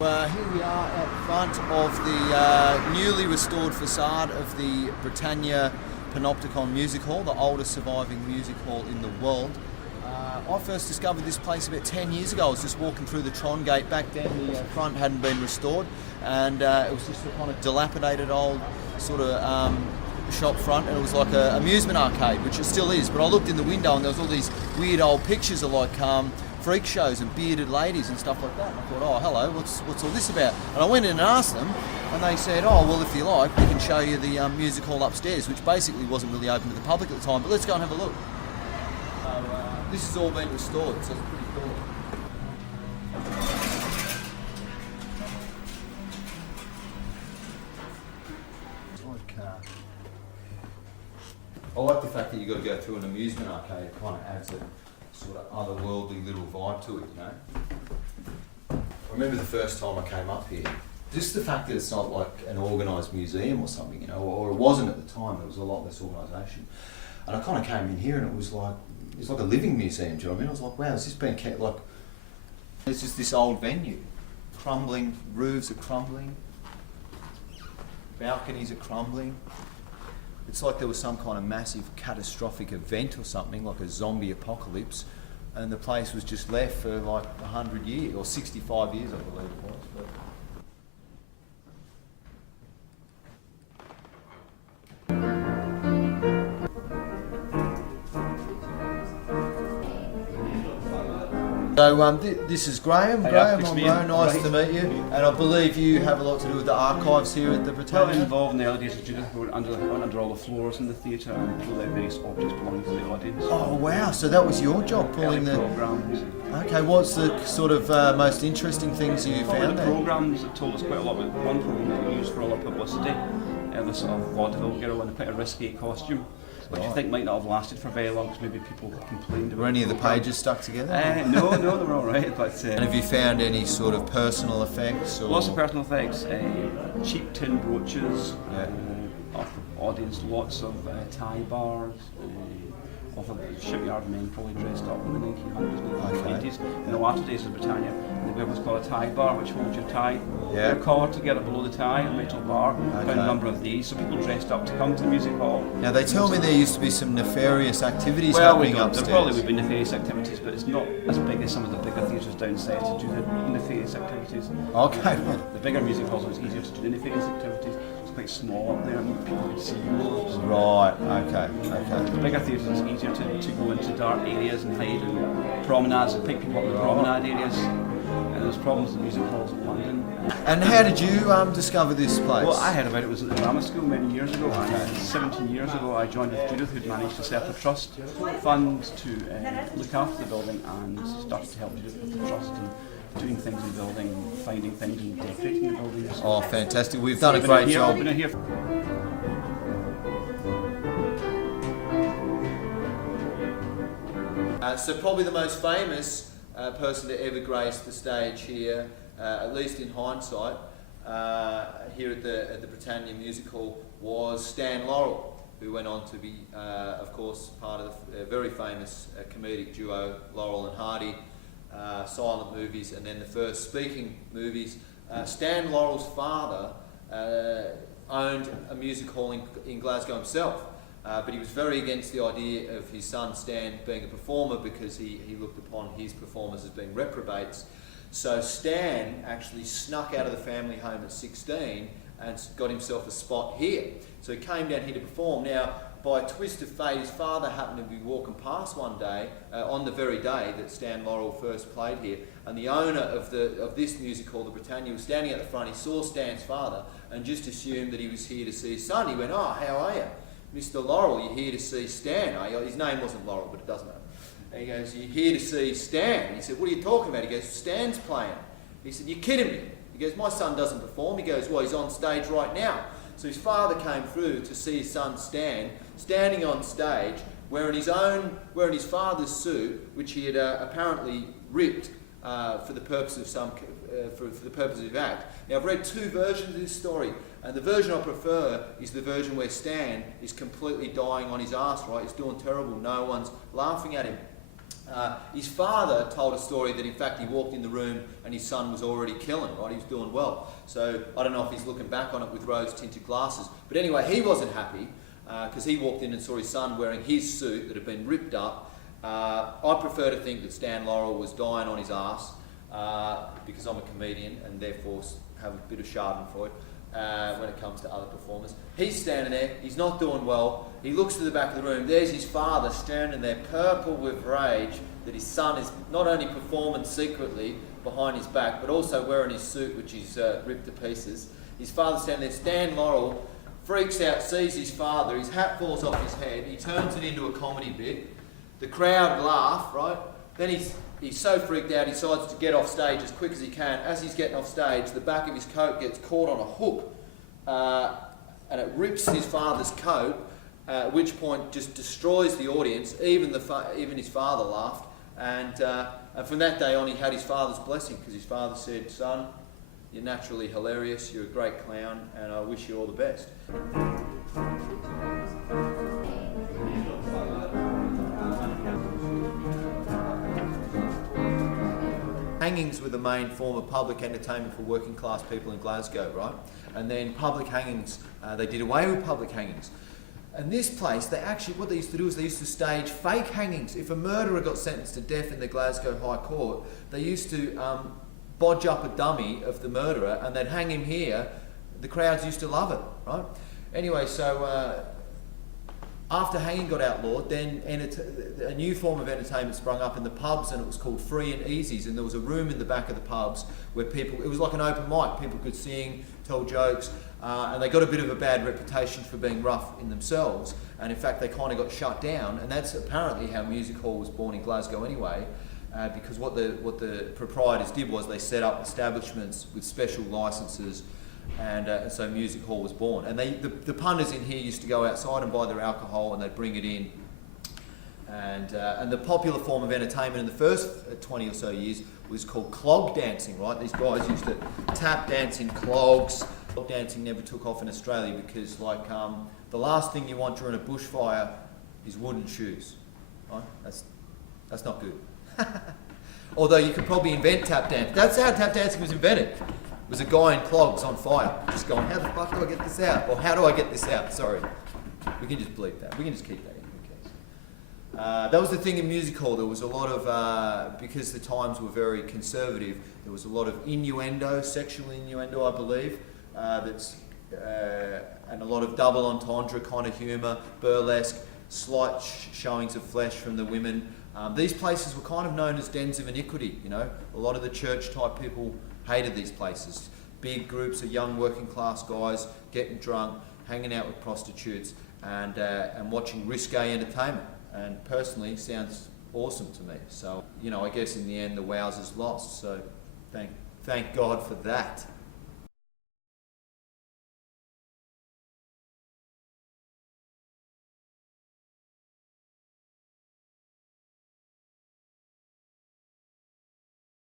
Here we are at front of the newly restored facade of the Britannia Panopticon Music Hall, the oldest surviving music hall in the world. I first discovered this place about 10 years ago. I was just walking through the Trongate. Back then the front hadn't been restored, and it was just a kind of dilapidated old sort of shop front, and it was like an amusement arcade, which it still is. But I looked in the window and there was all these weird old pictures of like freak shows and bearded ladies and stuff like that. And I thought, oh, hello, what's all this about? And I went in and asked them, and they said, oh, well, if you like, we can show you the music hall upstairs, which basically wasn't really open to the public at the time, but let's go and have a look. So this has all been restored, so it's pretty cool. I like the fact that you've got to go through an amusement arcade. It kind of adds a sort of otherworldly little vibe to it, you know. I remember the first time I came up here, just the fact that it's not like an organised museum or something, you know, or it wasn't at the time. There was a lot less organisation, and I kind of came in here and it was like a living museum. Do you know what I mean? I was like, wow, has this been kept like? It's just this old venue, crumbling roofs are crumbling, balconies are crumbling. It's like there was some kind of massive catastrophic event or something, like a zombie apocalypse, and the place was just left for like 100 years, or 65 years, I believe it was. But so this is Graham. Graham, I'm Ro, nice to meet you. And I believe you have a lot to do with the archives here at the Britannia. Well, involved in the early days of Judith, we went under all the floors in the theatre and pulled out various objects belonging to the audience. Oh wow, so that was your job, pulling the programmes. Okay, what's the sort of most interesting things you found there? The programmes that told us quite a lot about one programme that we used for all our publicity, this sort of vaudeville girl in a quite a risky costume, which I think might not have lasted for very long because maybe people complained about. Were any of the pages stuck together? No, they were all right. But and have you found any sort of personal effects? Or? Lots of personal effects, cheap tin brooches, of the audience, lots of tie bars, of a shipyard men probably dressed up in the 1900s, 1920s. In the latter days of Britannia, they have what's called a tie bar, which holds your tie, your collar together below the tie, a metal bar. Found a number of these, so people dressed up to come to the music hall. Now they tell me there used to be some nefarious activities happening upstairs. There probably would be nefarious activities, but it's not as big as some of the bigger theatres down south to do the nefarious activities. Okay. The bigger music halls, it's easier to do the nefarious activities. It's quite small up there, and people could see wolves. Right. Okay. The bigger theatres, it's easier to go into dark areas and hide in promenades and pick people up in the promenade areas. And there's problems with music halls in London. And how did you discover this place? Well, I heard about it. It was at the drama school many years ago. 17 years ago, I joined with Judith, who'd managed to set up a trust fund to look after the building, and started to help Judith with the trust and doing things in the building, finding things and decorating the buildings. Oh, fantastic. We've done a great job. Been here. So probably the most famous person to ever grace the stage here, at least in hindsight, here at the Britannia Music Hall, was Stan Laurel, who went on to be, of course, part of the very famous comedic duo Laurel and Hardy, silent movies, and then the first speaking movies. Stan Laurel's father owned a music hall in Glasgow himself. But he was very against the idea of his son Stan being a performer because he looked upon his performers as being reprobates. So Stan actually snuck out of the family home at 16 and got himself a spot here. So he came down here to perform. Now, by a twist of fate, his father happened to be walking past one day, on the very day that Stan Laurel first played here, and the owner of this music hall, the Britannia, was standing at the front. He saw Stan's father and just assumed that he was here to see his son. He went, "Oh, how are you? Mr. Laurel, you're here to see Stan, are you?" His name wasn't Laurel, but it doesn't matter. And he goes, "You're here to see Stan." He said, "What are you talking about?" He goes, "Stan's playing." He said, "You're kidding me." He goes, "My son doesn't perform." He goes, "Well, he's on stage right now." So his father came through to see his son Stan, standing on stage, wearing his father's suit, which he had apparently ripped for the purpose of the purpose of his act. Now, I've read two versions of this story. And the version I prefer is the version where Stan is completely dying on his arse, right? He's doing terrible. No one's laughing at him. His father told a story that in fact he walked in the room and his son was already killing, right? He was doing well. So I don't know if he's looking back on it with rose-tinted glasses. But anyway, he wasn't happy because he walked in and saw his son wearing his suit that had been ripped up. I prefer to think that Stan Laurel was dying on his arse because I'm a comedian and therefore have a bit of schadenfreude when it comes to other performers. He's standing there, he's not doing well. He looks to the back of the room, there's his father standing there purple with rage that his son is not only performing secretly behind his back but also wearing his suit which he's ripped to pieces. His father's standing there, Stan Laurel freaks out, sees his father, his hat falls off his head, he turns it into a comedy bit. The crowd laugh, right? Then he's so freaked out he decides to get off stage as quick as he can. As he's getting off stage, the back of his coat gets caught on a hook and it rips his father's coat, at which point just destroys the audience. Even his father laughed, and from that day on he had his father's blessing because his father said, "Son, you're naturally hilarious, you're a great clown, and I wish you all the best." Hangings were the main form of public entertainment for working class people in Glasgow, right? And then public hangings, they did away with public hangings. And this place, what they used to do is they used to stage fake hangings. If a murderer got sentenced to death in the Glasgow High Court, they used to bodge up a dummy of the murderer and they'd hang him here. The crowds used to love it, right? Anyway, so after hanging got outlawed, then a new form of entertainment sprung up in the pubs and it was called free and easies, and there was a room in the back of the pubs where it was like an open mic, people could sing, tell jokes, and they got a bit of a bad reputation for being rough in themselves, and in fact they kind of got shut down, and that's apparently how music hall was born in Glasgow anyway, because what the proprietors did was they set up establishments with special licenses. And so music hall was born. And the punters in here used to go outside and buy their alcohol and they'd bring it in. And the popular form of entertainment in the first 20 or so years was called clog dancing, right? These guys used to tap dance in clogs. Clog dancing never took off in Australia because the last thing you want during a bushfire is wooden shoes, right? That's not good. Although you could probably invent tap dance. That's how tap dancing was invented. It was a guy in clogs on fire, just going, how the fuck do I get this out? Or how do I get this out? Sorry. We can just bleep that. We can just keep that in, who cares? That was the thing in music hall. There was a lot of, because the times were very conservative, there was a lot of innuendo, sexual innuendo, I believe, and a lot of double entendre kind of humour, burlesque, slight showings of flesh from the women. These places were kind of known as dens of iniquity, you know. A lot of the church type people hated these places. Big groups of young working class guys getting drunk, hanging out with prostitutes and watching risque entertainment. And personally, sounds awesome to me. So, you know, I guess in the end the Wowzers lost. So thank God for that.